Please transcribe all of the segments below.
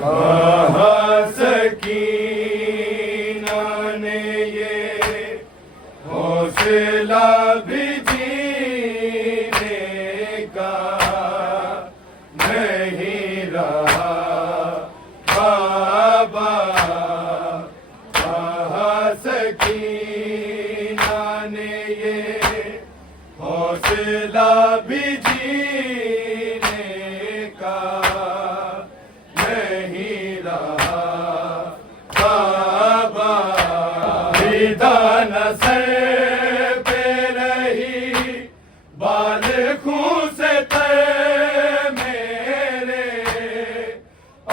कहा सकीना ने ये हौसला भी जीने का नहीं रहा बाबा। कहा सकीना ने ये हौसला भी जीने का नहीं रहा बाबा। विधान सर पे रही बाल खून से तर मेरे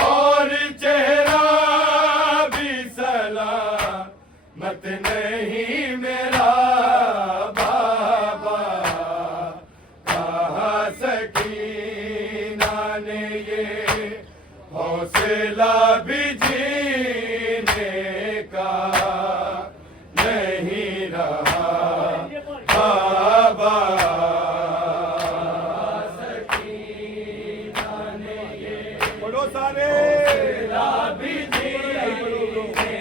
और चेहरा भी सलामत नहीं मेरा बाबा। कहा सकीना ने ये हौसला भी जीने का नहीं रहा बाबा। सकीना ने ये हौसला भी जीने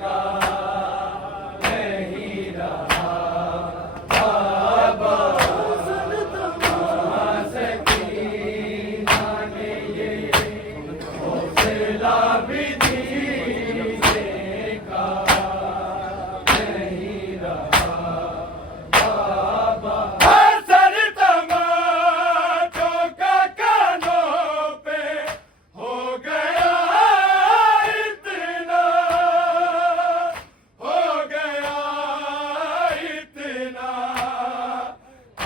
का नहीं रहा बाबा। सकीना ने ये हौसला भी जीने का नहीं रहा बाबा। असर तमाचों का कानों पे हो गया इतना, हो गया इतना।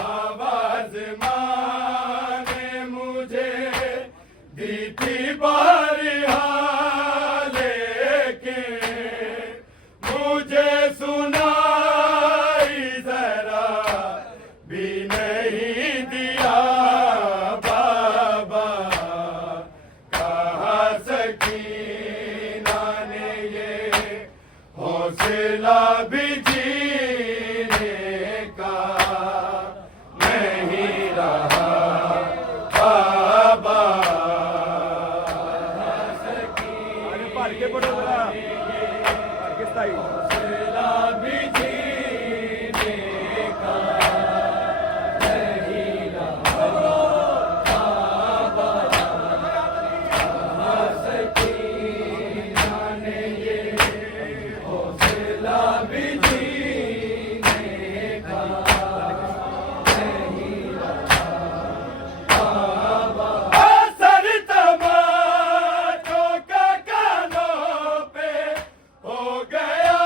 आवाज माँ ने मुझे दी थी बारिहा लेकिन मुझे सुनाई जरा भी नहीं दिया बाबा। कहा सकीना ने ये हौसला भी जीने का नहीं रहा बाबा। हौसला भी जीने का नहीं रहा बाबा। कहा सकीना ने ये हौसला भी जीने का नहीं रहा बाबा। असर तमाचों का कानों पे हो गया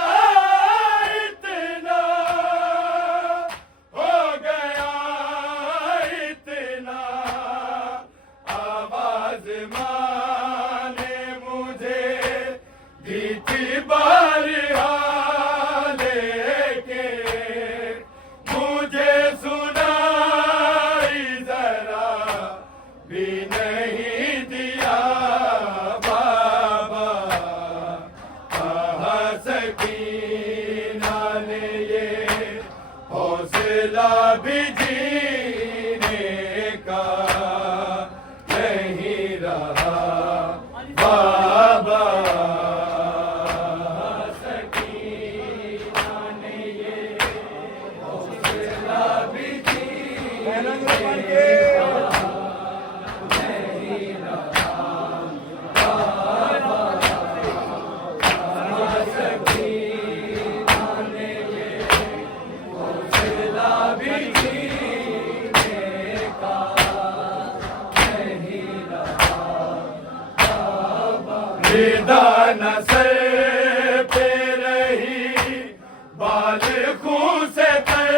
इतना, हो गया इतना। आवाज माँ ने मुझे दी थी बारिहा लेकिन मुझे सुनाई जरा भी नहीं दिया बाबा। कहा सकीना ने ये हौसला भी जीने का नहीं रहा बाबा। सकीना ने ये हौसला भी जीने का नहीं रहा बाबा। सकीना ने ये हौसला भी जीने का नहीं रहा बाबा। विधान सर पे रही बाल खून से तर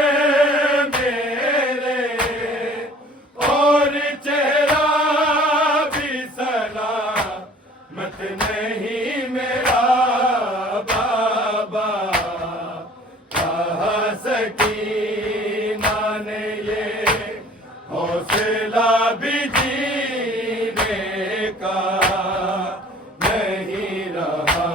मेरे और चेहरा भी सलामत नहीं मेरा बाबा। कहा सकीना ने ये हौसला भी जीने का नहीं रहा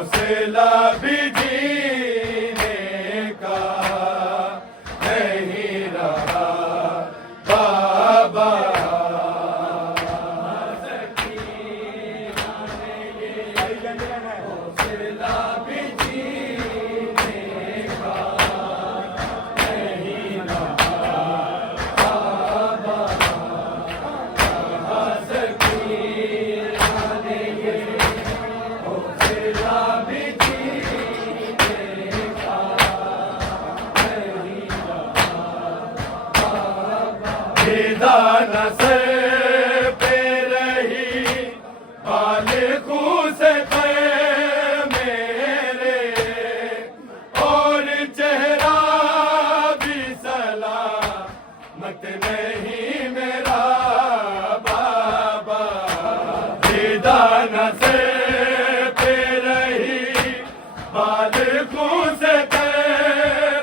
हौसला भी जीने का नहीं रहा बाबा। हौसला भी जीने का नहीं रहा बाबा। हौसला भी जीने का नहीं रहा। निदान से पे रही बाल खूस पे मेरे, और चेहरा भी सलामत नहीं मेरा बाबा। निदान से पे रही बाल खूस पे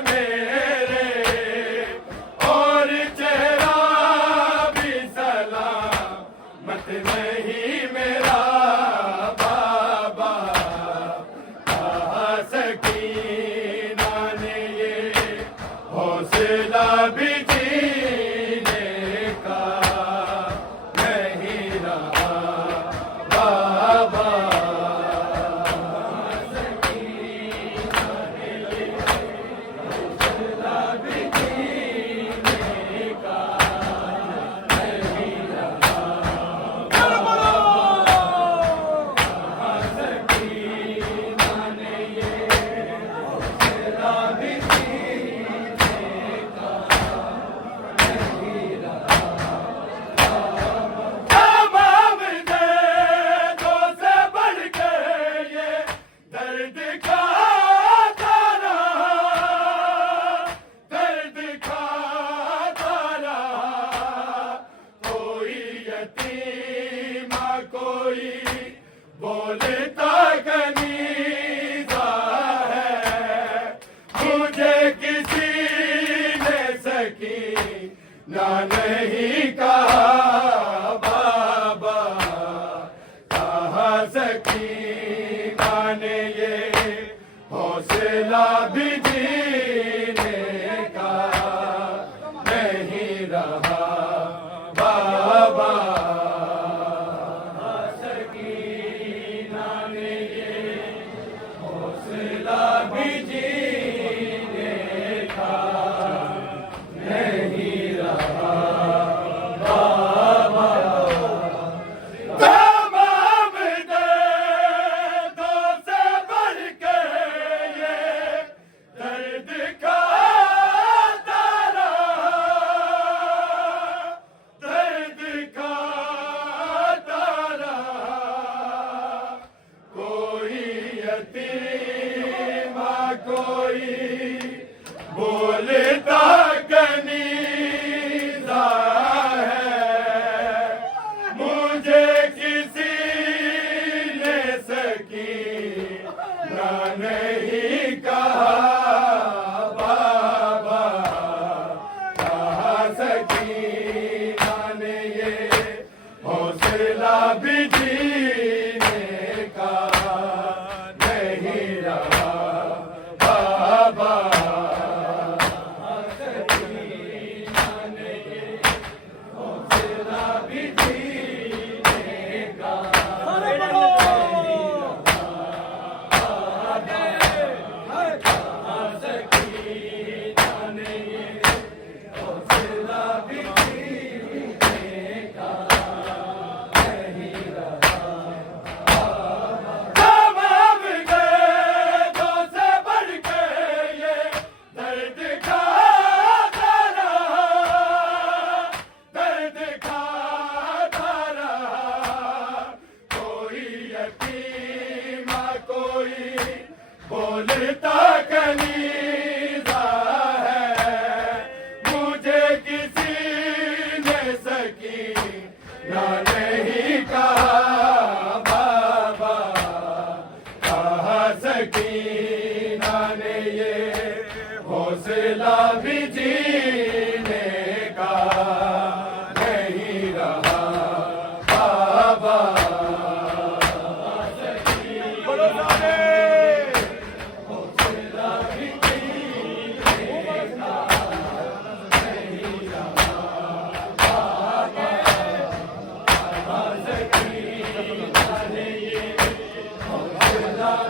मेरे, और चेहरा भी सलामत नहीं मेरा बाबा। सकीना ने ये हौसला भी जीने का नहीं रहा बाबा। सकीना ने ये हौसला भी जीने का नहीं रहा बाबा। सकीना ने ये हौसला भी जीने का नहीं रहा। तमाम दर्दों से बढ़ के ये दर्द खाता रहा, दर्द खाता रहा। कोई यतीमा कोई बोलता कनीज़ा है, मुझे किसी ने सकीना नहीं कहा बाबा। कहा सकीना ने ये हौसला भी जीने का नहीं रहा बाबा। सकीना ने ये हौसला भी जीने का नहीं रहा बाबा। तमाम दर्दों से बढ़ के ये दर्द खाता रहा, दर्द खाता रहा। कोई यतीमा कोई बोलता कनीज़ा है, मुझे किसी ने सकीना नहीं कहा बाबा। कहा सकीना ने ये हौसला भी जीने का नहीं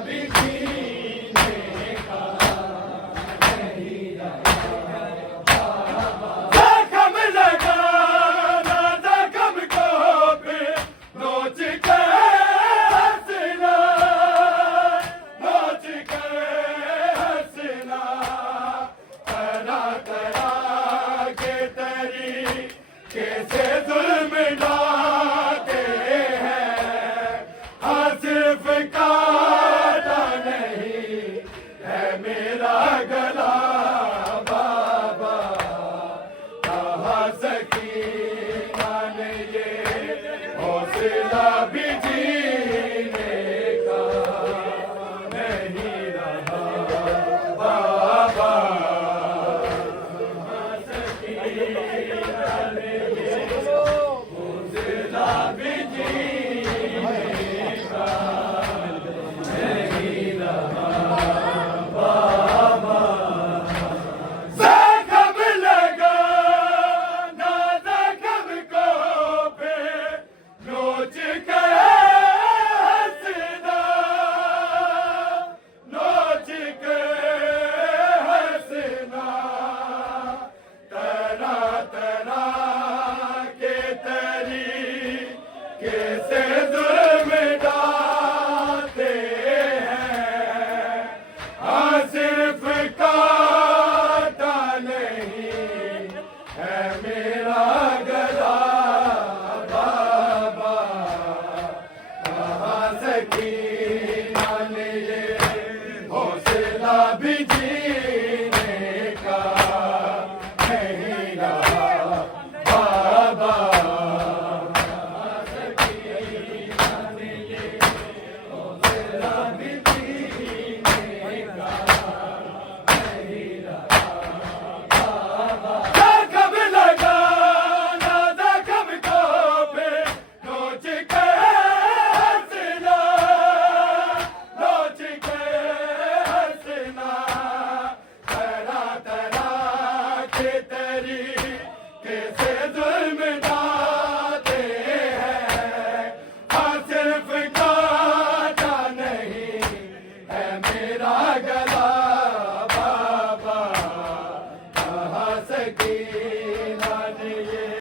भी जीने का नहीं रहा। जख्म लगाना जख्म को पे नोच के हंसना, नोच के हंसना, तरह तरह के तरीके से जुल्म ढाते हैं। हाँ सिर्फ काटा नहीं है मेरा गला बाबा, कहा सकीना ने ये हौसला भी जीने का नहीं रहा बाबा। कहा सकीना ने ये हौसला भी जीने का नहीं रहा बाबा। जख्म लगाना जख्म को पे नोच के हंसना, नोच के हंसना, तरह तरह के तरीके से जुल्म ढाते हैं। हाँ सिर्फ काटा नहीं है मेरा गला बाबा, कहा सकीना ने ये हौसला भी जीने का नहीं रहा बाबा। कहा सकीना ने ये हौसला भी जीने का नहीं रहा बाबा। जख्म लगाना जख्म को पे नोच के हंसना, नोच के हंसना, तरह तरह के तरीके से जुल्म ढाते हैं। हाँ सिर्फ काटा नहीं है मेरा गला बाबा, कहा सकीना ने ये